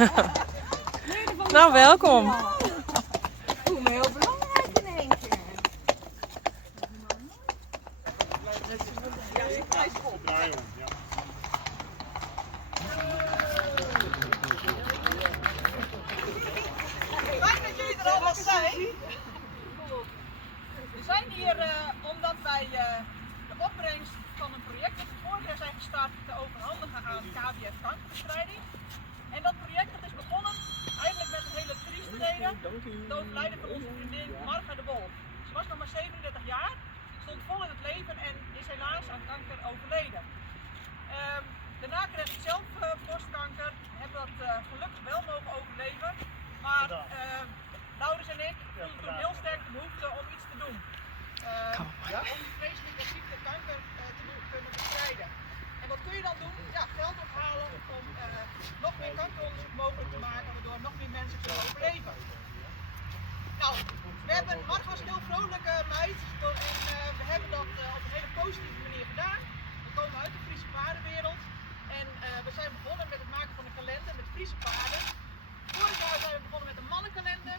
Nou, welkom. Ik voel me heel belangrijk in één keer. Fijn dat jullie er allemaal zijn. We zijn hier omdat wij de opbrengst van een project dat we vorig jaar zijn gestart te overhandigen aan KWF kankerbestrijding. En dat project dat is begonnen eigenlijk met een hele trieste reden. Het overlijden van onze vriendin Marga de Wolf. Ze was nog maar 37 jaar, stond vol in het leven en is helaas aan kanker overleden. Daarna kreeg ik zelf borstkanker, heb dat gelukkig wel mogen overleven. Maar Laurens en ik voelden toen heel sterk de behoefte om iets te doen. Om die vreselijke ziekte kanker te kunnen bestrijden. En wat kun je dan doen? Ja, geld ophalen om nog meer kankeronderzoek mogelijk te maken, waardoor nog meer mensen kunnen overleven. Nou, Marga was een heel vrolijke meid en we hebben dat op een hele positieve manier gedaan. We komen uit de Friese paardenwereld en we zijn begonnen met het maken van een kalender met Friese paarden. Vorig jaar zijn we begonnen met een mannenkalender,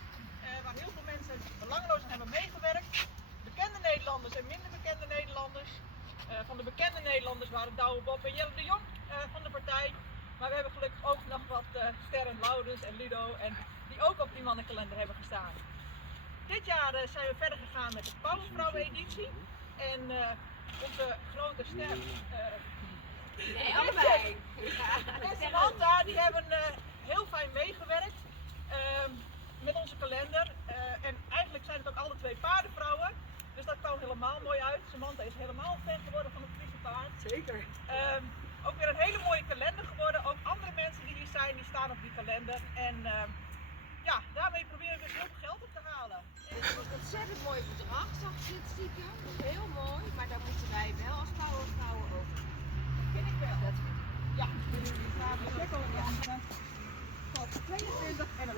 waar heel veel mensen belangeloos aan hebben meegewerkt. Bekende Nederlanders en minder bekende Nederlanders. Van de bekende Nederlanders waren Douwe Bob en Jelle de Jong van de partij. Maar we hebben gelukkig ook nog wat sterren, Laurens en Ludo, en die ook op die mannenkalender hebben gestaan. Dit jaar zijn we verder gegaan met de Powervrouwen-editie. En onze grote ster, Allebei. en Samantha, die hebben heel fijn meegewerkt met onze kalender. En eigenlijk zijn het ook alle twee paardenvrouwen. Dus dat kwam helemaal mooi uit. Samantha is helemaal fan geworden van het Friese paard. Zeker. Ook weer een hele mooie kalender geworden. Ook andere mensen die hier zijn, die staan op die kalender. En ja, daarmee proberen we dus heel veel geld op te halen. Het is een ontzettend mooi bedrag, zag ik dit stiekem. Dat is heel mooi, maar daar moeten wij wel als Powervrouwen over. Vind ik wel. Dat vind ik. Ja, jullie samen checken over de 22 en het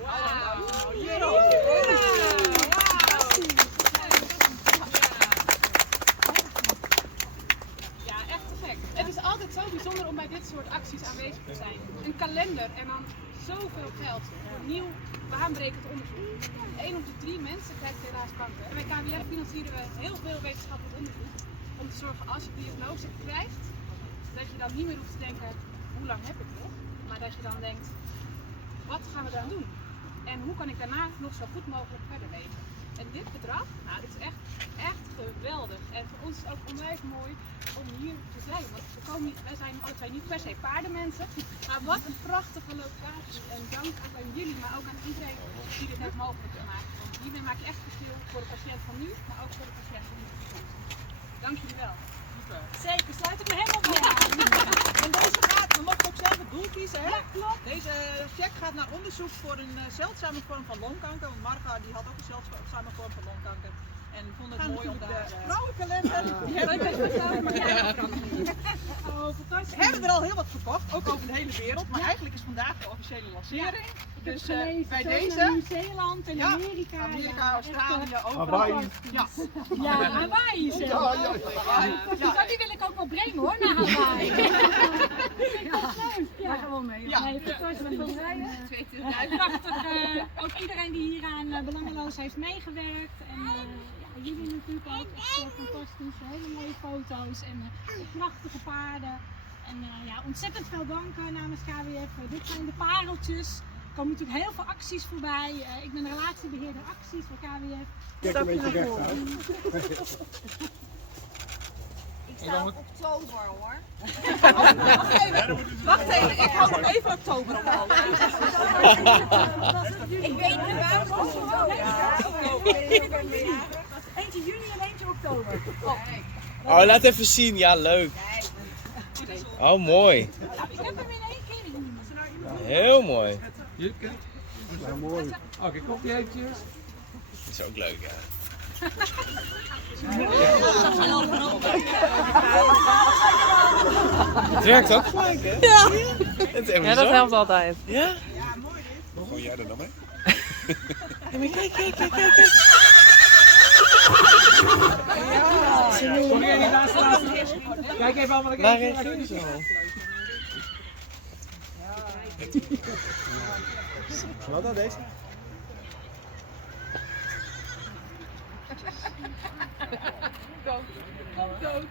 Ja, echt te gek. Het is altijd zo bijzonder om bij dit soort acties aanwezig te zijn. Een kalender en dan zoveel geld voor nieuw baanbrekend onderzoek. 1 op de 3 mensen krijgt helaas kanker. En bij KWF financieren we heel veel wetenschappelijk onderzoek om te zorgen als je die diagnose krijgt, dat je dan niet meer hoeft te denken, hoe lang heb ik nog? Maar dat je dan denkt, wat gaan we dan doen? En hoe kan ik daarna nog zo goed mogelijk verder leven? En dit bedrag, nou, dit is echt geweldig. En voor ons is het ook onwijs mooi om hier te zijn. Want wij zijn alle twee niet per se paardenmensen. Maar wat een prachtige locatie. En dank ook aan jullie, maar ook aan iedereen die dit heeft mogelijk gemaakt. Want hiermee maak je echt verschil voor de patiënt van nu, maar ook voor de patiënt van de toekomst. Dank jullie wel. Zeker, sluit ik me helemaal bij aan. En deze gaat, we mochten ook zelf het doel kiezen, hè? Ja, klopt. Deze check gaat naar onderzoek voor een zeldzame vorm van longkanker. Want Marga die had ook een zeldzame vorm van longkanker. En vond het mooi om daar... Vrouwenkalender, die hebben we hebben er al heel wat verkocht, ook over de hele wereld. Maar eigenlijk is vandaag de officiële lancering. Dus bij deze... Nieuw-Zeeland en Ja, Amerika. Amerika, Australië, overal. Hawaii. Ja. Ja, Hawaii zelfs. Ja. Die wil ik ook wel brengen hoor, naar Hawaii. Ga gewoon mee. Ja. Nee, fantastisch. Prachtig. Ook iedereen die hier aan Belangeloos heeft meegewerkt. En jullie natuurlijk ook. Echt fantastisch. Hele mooie foto's en prachtige paarden. En ja, ontzettend veel dank namens KWF. Dit zijn de pareltjes. Er komen natuurlijk heel veel acties voorbij. Ik ben relatiebeheerder acties voor KWF. Kijk een beetje recht uit. Ik sta op oktober hoor. Wacht even, ik hou nog even oktober op. Ik weet niet waar we eentje juni en eentje oktober. Oh, laat even zien. Ja, leuk. Oh, mooi. Ik heb hem in 1 keer gezien. Heel mooi. Jipke. Ja, mooi. Oké, kopje eventjes. Dat is ook leuk, ja. Het werkt ook gelijk, hè? Ja. Ja, Dat helpt altijd. Ja? Hoe ga jij er dan mee? Ja, maar kijk. Sorry, die laatste. Kijk even aan wat ik Waar even reageer je zo? Wat dan deze? Kom dood.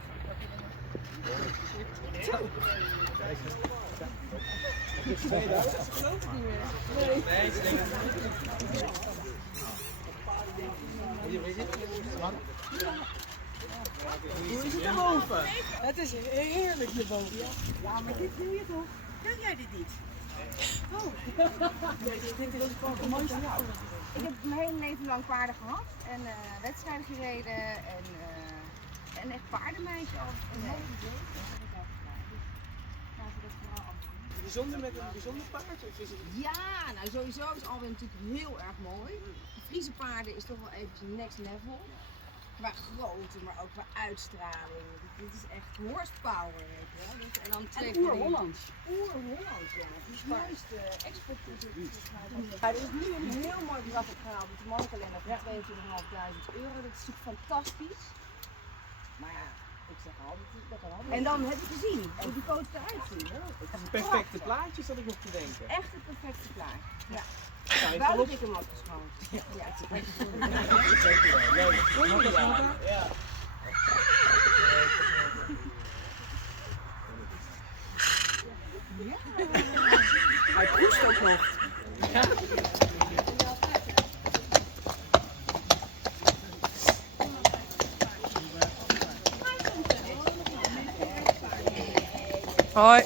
Hoe is het erboven? Het is heerlijk hierboven. Ja, maar dit doe je toch? Wil jij dit niet? Dit is gewoon het mooiste. Ik heb mijn hele leven lang paarden gehad en wedstrijden gereden en echt paardenmeisje al een hele idee. Bijzonder met een bijzonder paard? Of is het... Ja, nou sowieso is Alwin natuurlijk heel erg mooi. De Friese paarden is toch wel even next level. Qua grootte, maar ook qua uitstraling. Dit is echt horsepower, weet je wel. Dus, en dan twee Oer-Hollands. Oer-Hollands, ja. Het is het mooiste export. Er is nu een heel mooi bedrag opgehaald met de marktkalender van €22.500. Dat is natuurlijk fantastisch. Maar ja, ik zeg al, dat kan altijd. En dan heb je gezien hoe die foto's eruit zien. Het perfecte plaatje zat ik nog te denken. Echt het perfecte plaatje. Ja. Ja, Buiten ik hem afgeschoten. Ja, het is echt Ja. Hij poest ook nog. Hoi.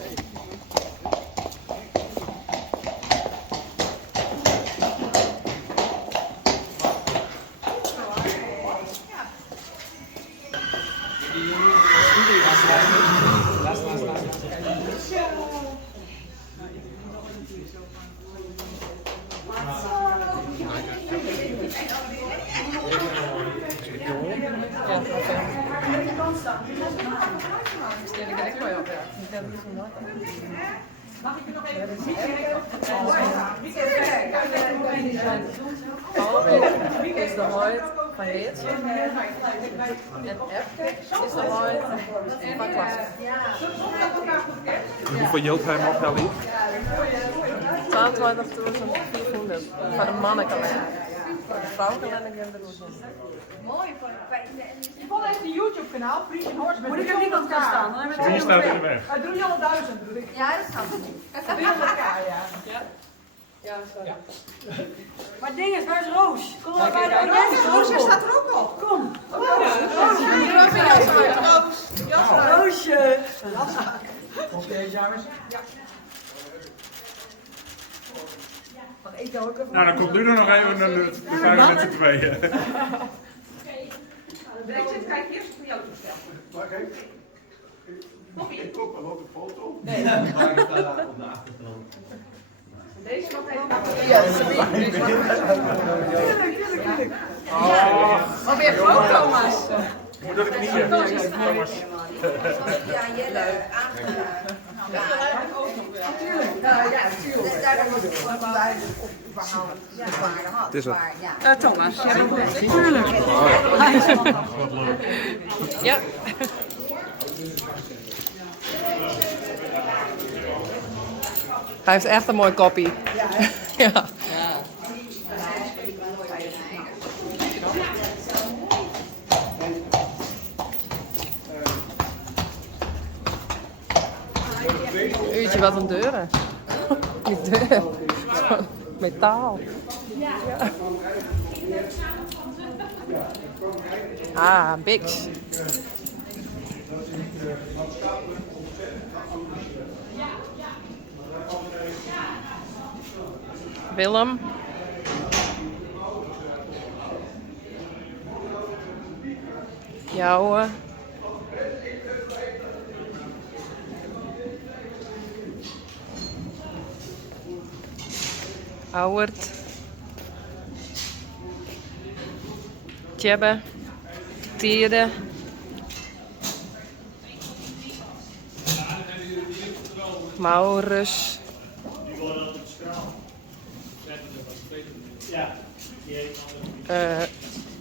Alwin is de huid van Reetje en Epke is de huid van Klasse. Hoeveel yield hij hem op, Ellie? 22.400 van de mannenkalender. Voor de vrouwenkalender gaan we doen. mooi. Je vond even een YouTube kanaal, Friese Horseman. Moet ik er niet op gaan staan? Dan hebben we Wie staat in de weg? 300.000 bedoel ik. Ja, dat snap ik. 300k, ja. Maar ding is, waar is Roos? Kom maar bij de Roosje staat er ook nog. Kom. Roosje. Oké, dames. Ja. Wat eten ook even. Nou, dan komt nu nog even, dan zijn we met z'n tweeën. Brexit, kijk eerst voor jou toestellen. Mag ik? Ik koop wel ook een foto. Nee. Deze nog even. Ja, Sabine. Tuurlijk. Oh, weer groot, Thomas. Moet dat ik niet zeggen? Thomas. Ja, Jelle aangeraakt. Natuurlijk. Ja, natuurlijk. Daarom was het gewoon duidelijk of überhaupt paarden had. Is het? Maar ja. Thomas, jij bent goed. Tuurlijk. Ja. Hij heeft echt een mooi koppie. Ja. Uurtje wat een deuren. Die deur. Metaal. Ja. Ah, Bix. Willem. Jouwe. Howard. Tjebbe. Tierde. Maurus.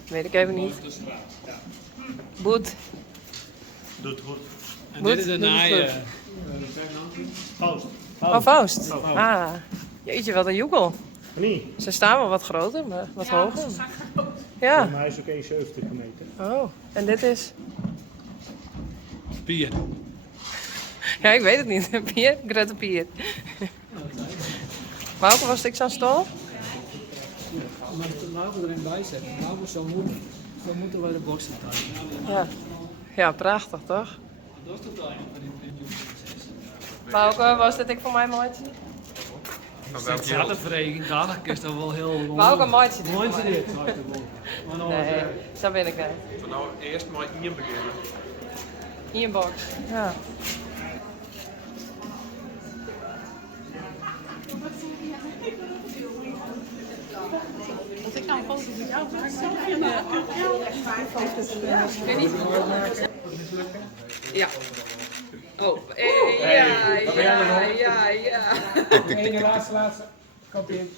Weet ik even niet. Boet. Doet goed. En dit is de naaien. Post. Oh, Faust. Ah, jeetje, wat een joekel. Nee, Ze staan wel wat groter, maar wat hoger. voor Ja. mij is ook 1,70 gemeten. Oh, en dit is? Pier. Ja, ik weet het niet. Pier? Grete Pier. Wauke, was ik zo'n stal? Maar het nou erin bijzetten. Nou, zo moeten we de boksen tuigen. Ja. Ja, prachtig toch? Dat is het eigenlijk. Wauke, was dit ik voor mijn maatje? Ja, de vereniging, daar is dat wel heel... Wauke, maatje. Mooi dit, zou ik wel. Maar nou, Nee, zo ben ik niet. We nou eerst maar hier beginnen. In je box. Ja. Ja. Oh, ja. Eén laatste. Komt in.